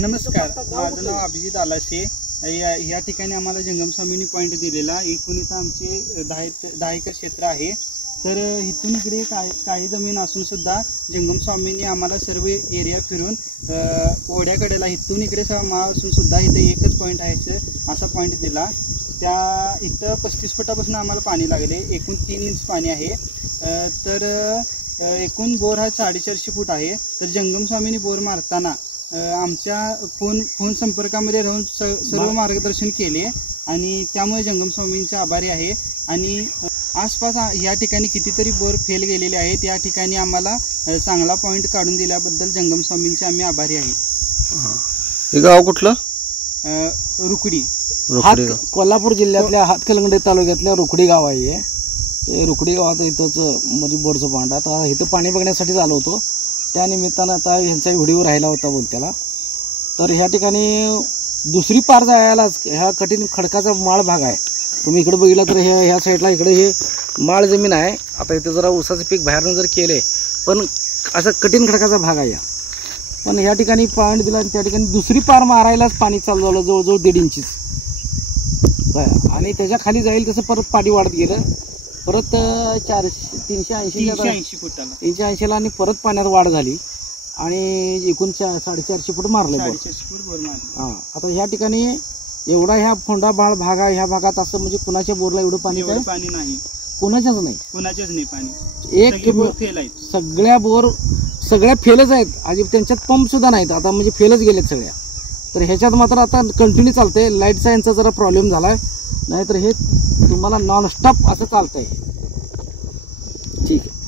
नमस्कार, माझं नाव अभिजित आलाशे। या ठिकाणी आम्हाला जंगम स्वामींनी पॉईंट दिलेला। एकूण इथं आमचे 10 एकर क्षेत्र आहे। तर इथून इकडे काही जमीन असून सुद्धा जंगम स्वामींनी आम्हाला सर्व एरिया फिरून ओढ्याकडेला इथून इकडे असून सुद्धा इथे एकच पॉईंट आहे असा पॉईंट दिला। त्या इथं 35 फुटापासून आम्हाला पाणी लागले। एकूण 3 इंच पाणी आहे। तर एकूण बोर हा 450 फूट आहे। तर जंगम स्वामींनी बोर मारताना आमच्या फोन संपर्कामध्ये राहून सर्व मार्गदर्शन केले आणि त्यामुळे जंगम स्वामींचे आभारी आहे। आणि आसपास या ठिकाणी कितीतरी बोर फेल गेलेले आहेत। या ठिकाणी आम्हाला चांगला पॉईंट काढून दिल्याबद्दल जंगम स्वामींचे आम्ही आभारी आहे। हे गाव कुठलं? रुकडी। कोल्हापूर जिल्ह्यातल्या हातकलंगडे तालुक्यातल्या रुकडी गाव आहे। हे रुकडी गावात इथंच म्हणजे बोरचं पॉईंट। आता इथं पाणी बघण्यासाठीच आलो होतो, त्या निमित्तानं आता ह्यांचा व्हिडिओ राहिला होता बोलत्याला। तर ह्या ठिकाणी दुसरी पार जायलाच ह्या कठीण खडकाचा माळ भाग आहे। तुम्ही इकडे बघितलं तर ह्या साईडला इकडे हे माळ जमीन आहे। आता इथे जरा ऊसाचं पीक बाहेरनं जर केले पण असं कठीण खडकाचा भाग आहे। पण ह्या ठिकाणी पॉईंट दिला आणि त्या ठिकाणी दुसरी पार मारायलाच पाणी चालू झालं, जवळजवळ 1.5 इंचीच। आणि त्याच्या खाली जाईल तसं परत पाणी वाढत गेलं। परत 380 फुटाला 380ला आणि परत पाण्यात वाढ झाली आणि एकूण 450 फूट मारले बोर। हां, आता ह्या ठिकाणी एवढा ह्या फोंडा बाळ भाग आहे। ह्या भागात असं म्हणजे कुणाच्या बोरला एवढं पाणी नाही, कुणाच्याच नाही पाणी। एक फेल आहेत, सगळ्या फेलच आहेत। अजिब त्यांच्यात पंप सुद्धा नाहीत आता, म्हणजे फेलच गेलेत सगळ्या। तर ह्याच्यात मात्र आता कंटिन्यू चालतंय। लाईटचा यांचा जरा प्रॉब्लेम झालाय, नाहीतर हे तुम्हाला नॉनस्टॉप असं चालतंय। ठीक आहे।